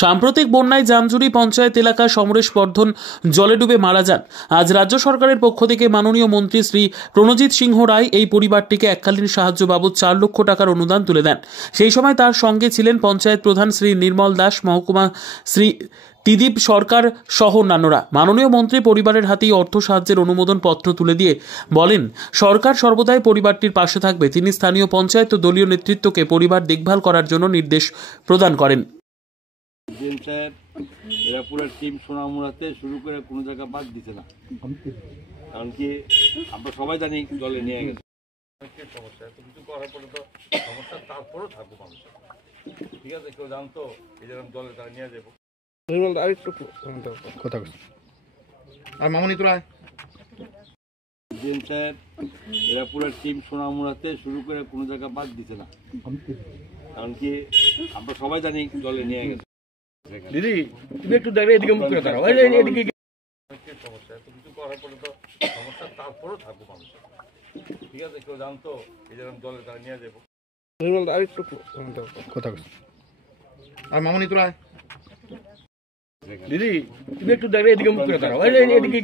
সাম্প্রতিক বন্যায় জামজুরি পঞ্চায়েত এলাকা সমরেশ বর্ধন জলে ডুবে মারা যান। আজ রাজ্য সরকারের পক্ষ থেকে মাননীয় মন্ত্রী শ্রী প্রণজিৎ সিংহ রায় এই পরিবারটিকে এককালীন সাহায্য বাবদ 4 লক্ষ টাকার অনুদান তুলে দেন। সেই সময় তার সঙ্গে ছিলেন পঞ্চায়েত প্রধান শ্রী নির্মল দাস, মহকুমা শ্রী ত্রিদীপ সরকার সহ অন্যান্যরা। মাননীয় মন্ত্রী পরিবারের হাতেই অর্থ সাহায্যের অনুমোদন পত্র তুলে দিয়ে বলেন, সরকার সর্বদাই পরিবারটির পাশে থাকবে। তিনি স্থানীয় পঞ্চায়েত ও দলীয় নেতৃত্বকে পরিবার দেখভাল করার জন্য নির্দেশ প্রদান করেন। এরা পুরো টিম সোনামুড়াতে শুরু করে কোনো জায়গা বাদ দিতে না, কারণ কি আমরা সবাই জানি জলে নিয়ে গেছে সমস্যা, এত কিছু করার পরে তো সমস্যা তারপরেও থাকবো মানুষ, ঠিক আছে? কেউ জানতো এই যেরকম জলে তারা নিয়ে যাবো। আর মামনি তোরা এরা পুরো টিম সোনামুড়াতে শুরু করে কোনো জায়গা বাদ দিতে না, কারণ কি আমরা সবাই জানি জলে নিয়ে গেছে। দিদি তুমি একটু দেখবে এদিকে মুখ করে দাঁড়াও, এদিকে সমস্যা, এত কিছু করার পরে তো সমস্যা তারপরেও থাকবো মানুষ, ঠিক আছে? কেউ জানতো এই যেরকম জলে তারা নিয়ে যাবো। আর একটু কথা আর মামনি তোরা দিদি তুমি একটু দেখবে এদিকে মুখ করে দাঁড়াও, এদিকে